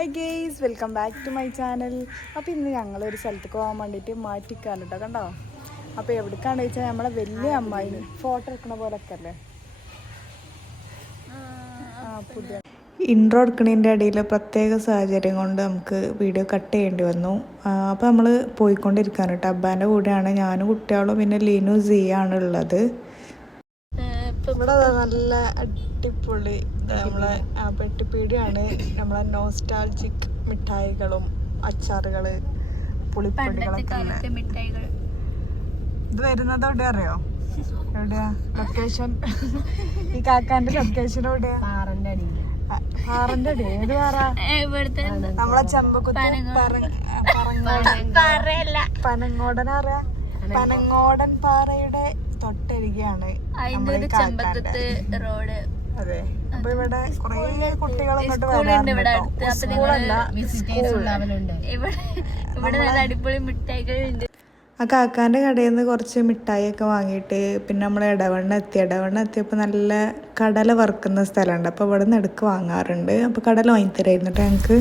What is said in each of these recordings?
Hi guys, welcome back to my channel. അപ്പോൾ ഇന്ന് ഞങ്ങളൊരു സ്ഥലത്തേക്ക് പോകാൻ വേണ്ടിയിട്ട് മാറ്റിക്കാണ് കേട്ടോ. കണ്ടോ? അപ്പോൾ എവിടേക്കാണെന്ന് വെച്ചാൽ നമ്മളെ വലിയ അമ്മായി ഫോട്ടോ എടുക്കണ പോലൊക്കെ അല്ലേ. പുതിയ ഇൻട്രോ എടുക്കണതിൻ്റെ ഇടയിൽ പ്രത്യേക സാഹചര്യം കൊണ്ട് നമുക്ക് വീഡിയോ കട്ട് ചെയ്യേണ്ടി വന്നു. അപ്പോൾ നമ്മൾ പോയിക്കൊണ്ടിരിക്കുകയാണ് കേട്ടോ. അബ്ബാൻ്റെ കൂടെയാണ് ഞാനും കുട്ടികളും പിന്നെ ലീനു സിയാണ് ഉള്ളത്. ഇവിടെ നല്ല അടിപൊളി നമ്മളെ പെട്ടിപ്പീടിയാണ്. നമ്മളെ നോസ്റ്റാൾജിക് മിഠായികളും അച്ചാറുകള് പുളിപ്പൊടികളൊക്കെ. ഇത് വരുന്നത് എവിടെ അറിയോ? എവിടെയാ ലൊക്കേഷൻ? ഈ കാക്കാന്റെ ലൊക്കേഷൻ എവിടെയാ? പാറന്റെ അടി. ഏത് പാറ? നമ്മളെ ചെമ്പക്കുത്ത് പനങ്ങോടൻ അറിയാ? പനങ്ങോടൻ പാറയുടെ തൊട്ടരികയാണ്. അതെ. അപ്പൊ ഇവിടെ കൊറേ കുട്ടികൾ ഇങ്ങോട്ട് വരാറുണ്ട്. സ്കൂളല്ല, ആ കാക്കാൻ്റെ കടയിൽ നിന്ന് കുറച്ച് മിഠായിയൊക്കെ വാങ്ങിയിട്ട് പിന്നെ നമ്മൾ ഇടവണ്ണ എത്തിയപ്പോൾ നല്ല കടല വറുക്കുന്ന സ്ഥലമുണ്ട്. അപ്പോൾ ഇവിടെ നിന്ന് ഇടയ്ക്ക് വാങ്ങാറുണ്ട്. അപ്പോൾ കടല വാങ്ങിത്തരായിരുന്നു കേട്ടോ ഞങ്ങൾക്ക്.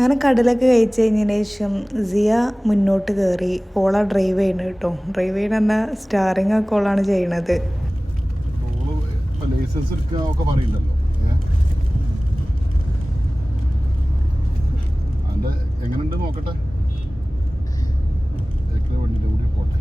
അങ്ങനെ കടലൊക്കെ കഴിച്ച് കഴിഞ്ഞതിന് ശേഷം സിയ മുന്നോട്ട് കയറി. ഓളാ ഡ്രൈവ് ചെയ്യണത് കേട്ടോ. ഡ്രൈവ് ചെയ്യണ പറഞ്ഞാൽ സ്റ്റാറിങ് ഒക്കെ ഓളാണ് ചെയ്യണത്. ലൈസൻസ് എടുക്കുക പറയില്ലല്ലോ. അതിന്റെ എങ്ങനെയുണ്ട് നോക്കട്ടെ. വണ്ടിയിലെ കൂടി പോട്ടെ.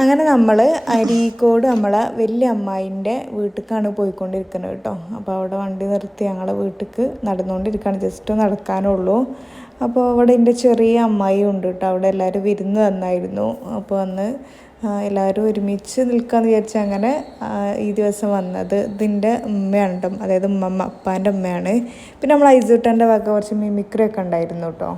അങ്ങനെ നമ്മൾ അരീക്കോട് നമ്മളെ വലിയ അമ്മായിൻ്റെ വീട്ടിലേക്കാണ് പോയിക്കൊണ്ടിരിക്കുന്നത് കേട്ടോ. അപ്പോൾ അവിടെ വണ്ടി നിർത്തി ഞങ്ങളെ വീട്ടിലേക്ക് നടന്നുകൊണ്ടിരിക്കുകയാണ്. ജസ്റ്റ് നടക്കാനുള്ളൂ. അപ്പോൾ അവിടെ എൻ്റെ ചെറിയ അമ്മായി ഉണ്ട് കേട്ടോ. അവിടെ എല്ലാവരും വിരുന്ന് വന്നായിരുന്നു. അപ്പോൾ അന്ന് എല്ലാവരും ഒരുമിച്ച് നിൽക്കാമെന്ന് വിചാരിച്ച് അങ്ങനെ ഈ ദിവസം വന്നത്. ഇതിൻ്റെ ഉമ്മയാണ് കേട്ടോ, അതായത് ഉമ്മ അപ്പാൻ്റെ ഉമ്മയാണ്. പിന്നെ നമ്മൾ ഐസൂട്ടൻ്റെ വക കുറച്ച് മിമിക്രി ഒക്കെ ഉണ്ടായിരുന്നു കേട്ടോ.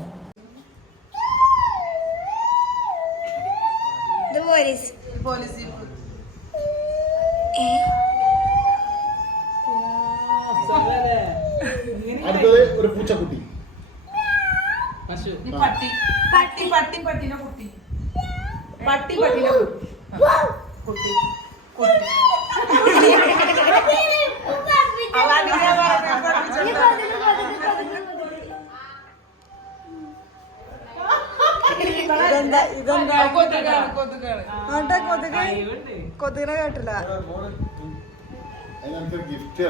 അടുത്തത് ഒരു പൂച്ചക്കുട്ടി. പട്ടി പട്ടി പട്ടി പട്ടിനെ കുട്ടി. പട്ടി പട്ടിനെ കുട്ടി. കുട്ടി ഇതെന്താ കൊതുകിനെ കേട്ടില്ല. ഗിഫ്റ്റ്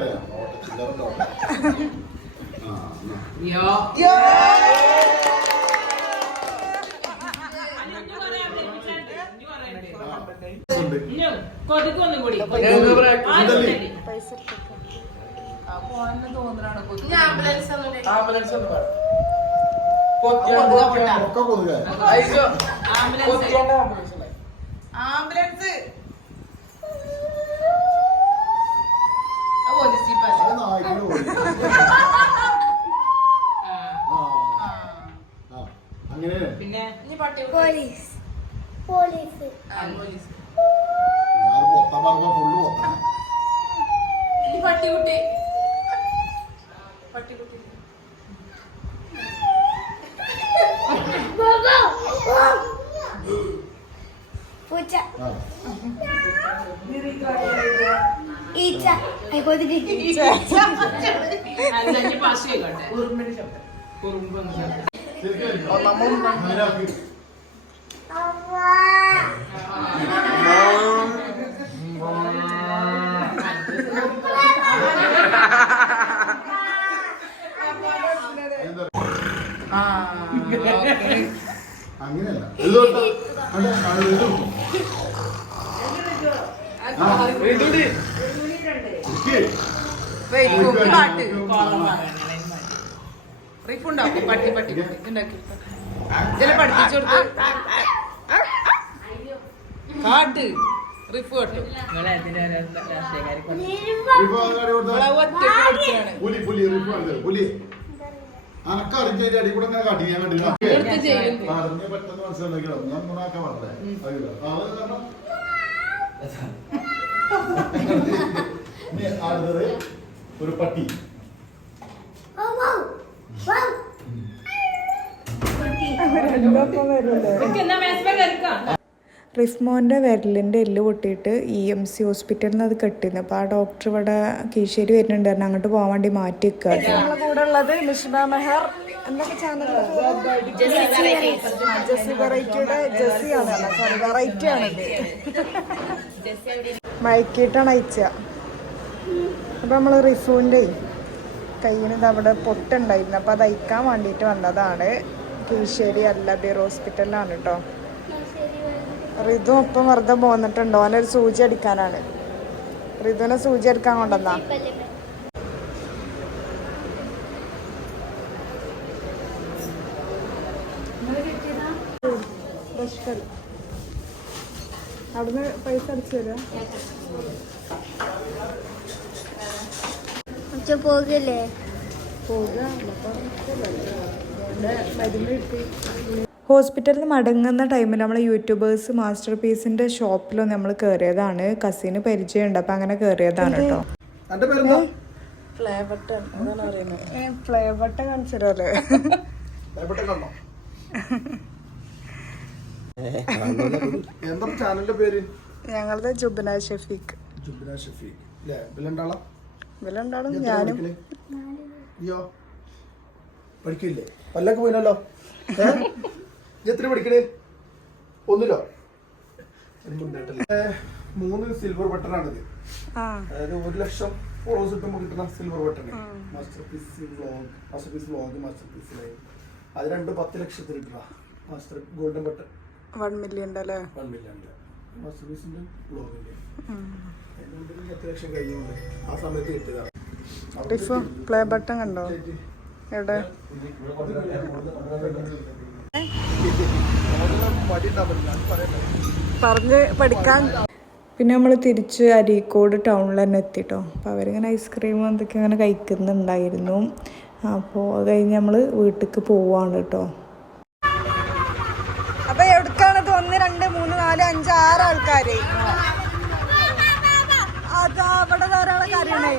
ആംബുലൻസ് പിന്നെ പോലീസ് പോലീസ് പട്ടിക്കുട്ടി പട്ടിക്കുട്ടി പൂച്ച ഈച്ച അങ്ങനെയല്ല. പട്ടി പട്ടി ഉണ്ടാക്കി പഠിപ്പിച്ചു കൊടുത്ത് കാട്ട് റിഫ് അനക്കറിഞ്ഞതിന്റെ അടി കൂടെ ഇങ്ങനെ കാട്ടി ഞാൻ കണ്ടില്ല. പെട്ടെന്ന് മനസ്സിലാക്കിയോ ഞാൻ പറഞ്ഞേ ഇനി അടുത്തത് ഒരു പട്ടി. റിഫ്മോൻ്റെ വിരലിൻ്റെ എല്ല് പൊട്ടിയിട്ട് EMC ഹോസ്പിറ്റലിൽ നിന്ന് അത് കെട്ടിയിരുന്നു. അപ്പോൾ ആ ഡോക്ടർ ഇവിടെ കീശ്ശേരി വരുന്നുണ്ട് കാരണം അങ്ങോട്ട് പോകാൻ വേണ്ടി മാറ്റി വെക്കുക. നമ്മളെ കൂടെ ഉള്ളത് മിഷ്ബ മെഹർ എന്തൊക്കെ ചാനൽ ജെസ്സി വെറൈറ്റിയുടെ ജെസ്സിയാണല്ലോ, സോറി വെറൈറ്റി ആണത്. മയക്കിയിട്ടാണ് അയച്ച. അപ്പോൾ നമ്മൾ റിഫുവിൻ്റെ കയ്യിന് ഇത് അവിടെ പൊട്ടുണ്ടായിരുന്നു, അപ്പോൾ അത് അയക്കാൻ വേണ്ടിയിട്ട് വന്നതാണ്. കീശ്ശേരി അല്ലബീർ ഹോസ്പിറ്റലിലാണ് കേട്ടോ. റിതു ഒപ്പം വെറുതെ പോന്നിട്ടുണ്ടോ, അവനൊരു സൂചി അടിക്കാനാണ്. റിതുവിനെ സൂചി അടിക്കാൻ കൊണ്ടുവന്നാ. അവിടുന്ന് പൈസ അടിച്ചു തരാം. പോകല്ലേ ഹോസ്പിറ്റലിൽ നിന്ന് മടങ്ങുന്ന ടൈമിൽ നമ്മൾ യൂട്യൂബേഴ്സ് മാസ്റ്റർ പീസിന്റെ ഷോപ്പിലൊന്നും നമ്മൾ കയറിയതാണ്. കസിന് പരിചയമുണ്ട്, അപ്പം അങ്ങനെ കയറിയതാണ് കേട്ടോ. ഫ്ലേ ബട്ടൺ കാണിച്ചല്ലേ. എന്താ ചാനലിന്റെ പേര്? ഞങ്ങളുടെ ജുബ്ന ഷഫീഖ്. ഇവലുണ്ടാളും ഞാനും. അയ്യോ പഠിക്കില്ലേ? പല്ലൊക്കെ പോയിനല്ലോ. എത്ര പഠിക്കണേ? 1-ലോ? 3 സിൽവർ ബട്ടണാണിത്. അതായത് 1 ലക്ഷം ഫോളോവേഴ്സ് കിട്ടുമ്പോൾ കിട്ടുന്ന silver button. Masterpiece vlog, masterpiece vlog, masterpiece live. അത് 10 ലക്ഷത്തിൽ കിട്ടുക. മാസ്റ്റർ ഗോൾഡൻ ബട്ടൺ 1 മില്യൺ അല്ലേ? 1 മില്യൺ മാസ്റ്റർ പീസിന്റെ വ്ളോഗിന്റെ 10 ലക്ഷം കഴിയുന്നുണ്ട്. ആ സമയത്ത് കിട്ടുക. പ്ലേ ബട്ടൺ കണ്ടോ എവിടെ? പറഞ്ഞ് പഠിക്കാൻ. പിന്നെ നമ്മൾ തിരിച്ച് അരീക്കോട് ടൗണിൽ തന്നെ എത്തിട്ടോ. അപ്പോൾ അവരിങ്ങനെ ഐസ്ക്രീമും എന്തൊക്കെ ഇങ്ങനെ കഴിക്കുന്നുണ്ടായിരുന്നു. അപ്പോൾ അത് കഴിഞ്ഞ് നമ്മൾ വീട്ടിലേക്ക് പോവാണ് കേട്ടോ. അപ്പോൾ എവിടേക്കാണത്? 1 2 3 4 5 6 ആൾക്കാർ. അതാ അവിടെ ധാരാളം കാര്യമാണേ.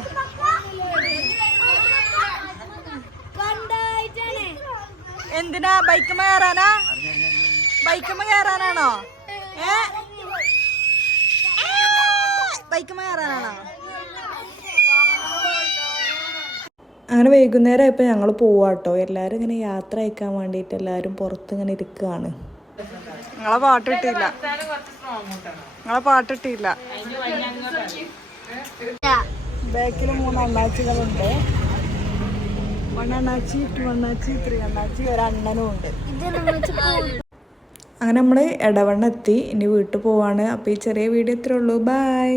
എന്തിനാ? ബൈക്കുമ്മ കയറാനാ? ബൈക്കുമ്മ കയറാനാണോ? ബൈക്കുമ്മ കയറാനാണോ? അങ്ങനെ വൈകുന്നേരം ആയപ്പോൾ ഞങ്ങൾ പോവാട്ടോ. എല്ലാവരും ഇങ്ങനെ യാത്ര അയക്കാൻ വേണ്ടിയിട്ട് എല്ലാവരും പുറത്ത് ഇങ്ങനെ ഇരിക്കുകയാണ്. നിങ്ങളെ പാട്ടിട്ടില്ല. ബാക്കിൽ 3 അണ്ണാച്ചികളുണ്ട്. 1 അണ്ണാച്ചി, 2 അണ്ണാച്ചി, 3 അണ്ണാച്ചി, ഒരു അണ്ണനും ഉണ്ട്. അങ്ങനെ നമ്മൾ എടവണ്ണ എത്തി. ഇനി വീട്ടിൽ പോവാണ്. അപ്പോൾ ഈ ചെറിയ വീഡിയോ ഇത്രേ ഉള്ളൂ. ബൈ.